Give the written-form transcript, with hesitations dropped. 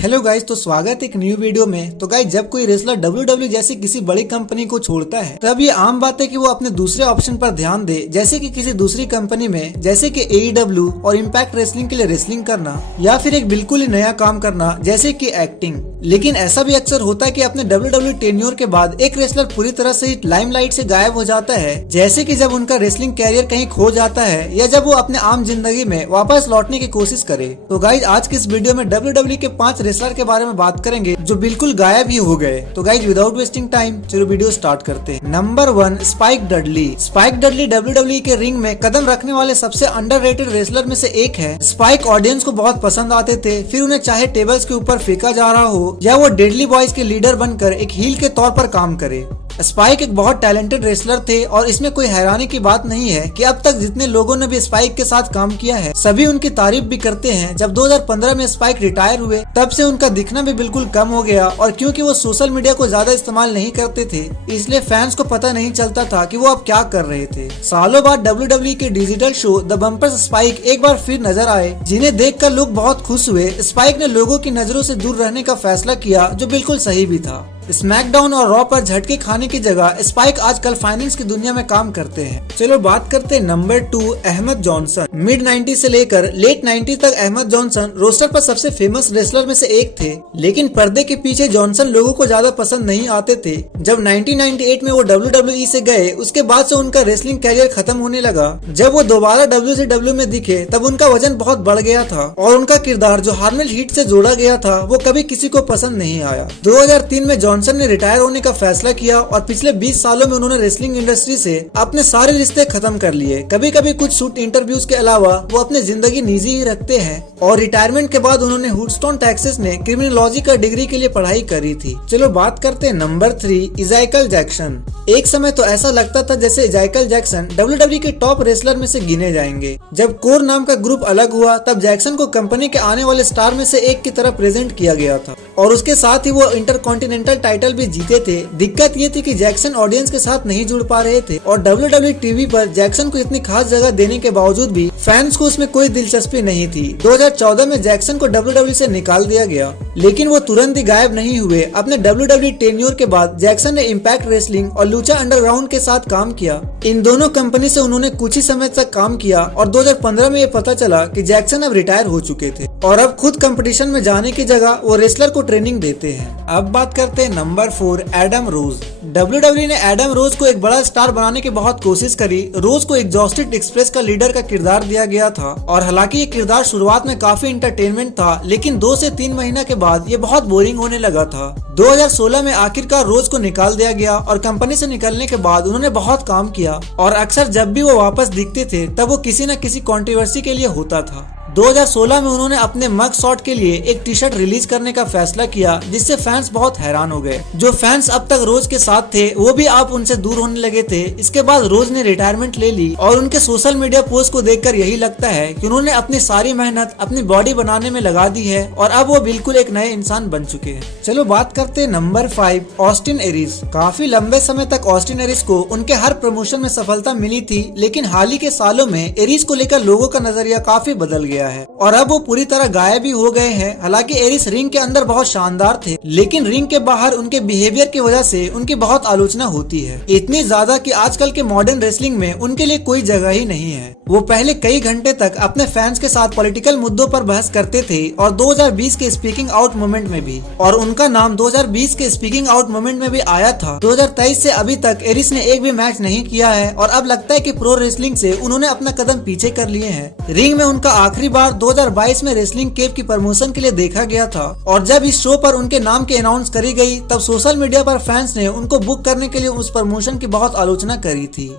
Hello guys, तो स्वागत है एक न्यू वीडियो में। तो गाइस, जब कोई रेसलर WWE जैसी किसी बड़ी कंपनी को छोड़ता है तब ये आम बात है कि वो अपने दूसरे ऑप्शन पर ध्यान दे, जैसे कि किसी दूसरी कंपनी में, जैसे कि AEW और इम्पैक्ट रेसलिंग के लिए रेसलिंग करना, या फिर एक बिल्कुल ही नया काम करना जैसे कि एक्टिंग। लेकिन ऐसा भी अक्सर होता है कि अपने WWE टेन्योर के बाद एक रेसलर पूरी तरह से लाइमलाइट से गायब हो जाता है, जैसे कि जब उनका रेसलिंग कैरियर कहीं खो जाता है या जब वो अपने आम जिंदगी में वापस लौटने की कोशिश करे। तो गाइज, आज की इस वीडियो में WWE के 5 रेसलर के बारे में बात करेंगे जो बिल्कुल गायब ही हो गए। तो गाइज, विदाउट वेस्टिंग टाइम चलो वीडियो स्टार्ट करते हैं। Number 1, spike Dudley. Spike Dudley WWE के रिंग में कदम रखने वाले सबसे अंडररेटेड रेसलर में से एक है। स्पाइक ऑडियंस को बहुत पसंद आते थे, फिर उन्हें चाहे टेबल्स के ऊपर फेंका जा रहा हो या वो डेडली बॉयज के लीडर बनकर एक हील के तौर पर काम करे। स्पाइक एक बहुत टैलेंटेड रेसलर थे और इसमें कोई हैरानी की बात नहीं है कि अब तक जितने लोगों ने भी स्पाइक के साथ काम किया है सभी उनकी तारीफ भी करते हैं। जब 2015 में स्पाइक रिटायर हुए तब से उनका दिखना भी बिल्कुल कम हो गया, और क्योंकि वो सोशल मीडिया को ज्यादा इस्तेमाल नहीं करते थे इसलिए फैंस को पता नहीं चलता था कि वो अब क्या कर रहे थे। सालों बाद WWE के digital show the bumper spike एक बार फिर नजर आए, जिन्हें देखकर लोग बहुत खुश हुए। स्पाइक ने लोगों की नजरों से दूर रहने का फैसला किया, जो बिल्कुल सही भी था। स्मैकडाउन और रॉ पर झटके खाने की जगह स्पाइक आजकल फाइनेंस की दुनिया में काम करते हैं। चलो बात करते हैं नंबर 2, अहमद जॉनसन। मिड 90 से लेकर लेट 90 तक अहमद जॉनसन रोस्टर पर सबसे फेमस रेसलर में से एक थे, लेकिन पर्दे के पीछे जॉनसन लोगों को ज्यादा पसंद नहीं आते थे। जब 1998 में वो WWE से गए उसके बाद से उनका रेसलिंग कैरियर खत्म होने लगा। जब वो दोबारा WCW में दिखे तब उनका वजन बहुत बढ़ गया था और उनका किरदार जो हार्मल हीट से जोड़ा गया था वो कभी किसी को पसंद नहीं आया। 2003 में जॉनसन ने रिटायर होने का फैसला किया और पिछले 20 सालों में उन्होंने रेसलिंग इंडस्ट्री से अपने सारे रिश्ते खत्म कर लिए। कभी कभी कुछ शूट इंटरव्यूज के अलावा वो अपनी जिंदगी निजी ही रखते हैं, और रिटायरमेंट के बाद उन्होंने ह्यूस्टन टेक्सास में क्रिमिनोलॉजी का डिग्री के लिए पढ़ाई करी थी। चलो बात करते हैं नंबर 3, इज़ाइकल जैक्सन। एक समय तो ऐसा लगता था जैसे इज़ाइकल जैक्सन WWE के टॉप रेसलर में से गिने जाएंगे। जब कोर नाम का ग्रुप अलग हुआ तब जैक्सन को कंपनी के आने वाले स्टार में से एक की तरह प्रेजेंट किया गया था, और उसके साथ ही वो इंटरकॉन्टिनेंटल टाइटल भी जीते थे। दिक्कत ये थी कि जैक्सन ऑडियंस के साथ नहीं जुड़ पा रहे थे, और WWE टीवी पर जैक्सन को इतनी खास जगह देने के बावजूद भी फैंस को उसमें कोई दिलचस्पी नहीं थी। 2014 में जैक्सन को WWE से निकाल दिया गया, लेकिन वो तुरंत ही गायब नहीं हुए। अपने WWE टेन्योर के बाद जैक्सन ने इम्पैक्ट रेसलिंग और लूचा अंडरग्राउंड के साथ काम किया। इन दोनों कंपनी से उन्होंने कुछ ही समय तक काम किया, और 2015 में ये पता चला कि जैक्सन अब रिटायर हो चुके थे और अब खुद कंपटीशन में जाने की जगह वो रेसलर को ट्रेनिंग देते हैं। अब बात करते हैं नंबर 4, एडम रोज। WWE ने एडम रोज को एक बड़ा स्टार बनाने की बहुत कोशिश करी। रोज को एग्जॉस्टेड एक्सप्रेस का लीडर का किरदार दिया गया था, और हालांकि ये किरदार शुरुआत में काफी इंटरटेनमेंट था, लेकिन 2 से 3 महीने के बाद ये बहुत बोरिंग होने लगा था। 2016 में आखिरकार रोज को निकाल दिया गया, और कंपनी से निकलने के बाद उन्होंने बहुत काम किया, और अक्सर जब भी वो वापस दिखते थे तब वो किसी न किसी कंट्रोवर्सी के लिए होता था। 2016 में उन्होंने अपने मग शॉट के लिए एक टी शर्ट रिलीज करने का फैसला किया, जिससे फैंस बहुत हैरान हो गए। जो फैंस अब तक रोज के साथ थे वो भी आप उनसे दूर होने लगे थे। इसके बाद रोज ने रिटायरमेंट ले ली, और उनके सोशल मीडिया पोस्ट को देखकर यही लगता है कि उन्होंने अपनी सारी मेहनत अपनी बॉडी बनाने में लगा दी है, और अब वो बिल्कुल एक नए इंसान बन चुके हैं। चलो बात करते हैं नंबर 5, ऑस्टिन एरिस। काफी लंबे समय तक ऑस्टिन एरिस को उनके हर प्रमोशन में सफलता मिली थी, लेकिन हाल ही के सालों में एरिस को लेकर लोगों का नजरिया काफी बदल गया है, और अब वो पूरी तरह गायब ही हो गए हैं। हालांकि एरिस रिंग के अंदर बहुत शानदार थे, लेकिन रिंग के बाहर उनके बिहेवियर की वजह से उनकी बहुत आलोचना होती है, इतनी ज्यादा कि आजकल के मॉडर्न रेसलिंग में उनके लिए कोई जगह ही नहीं है। वो पहले कई घंटे तक अपने फैंस के साथ पॉलिटिकल मुद्दों पर बहस करते थे, और 2020 के स्पीकिंग आउट मूवमेंट में भी, और उनका नाम 2020 के स्पीकिंग आउट मूवमेंट में भी आया था। 2023 से अभी तक एरिस ने एक भी मैच नहीं किया है, और अब लगता है कि प्रो रेसलिंग से उन्होंने अपना कदम पीछे कर लिए हैं। रिंग में उनका आखिरी बार 2022 में रेसलिंग केप की प्रमोशन के लिए देखा गया था, और जब इस शो पर उनके नाम की अनाउंस करी गई तब सोशल मीडिया पर फैंस ने उनको बुक करने के लिए उस प्रमोशन की बहुत आलोचना करी थी।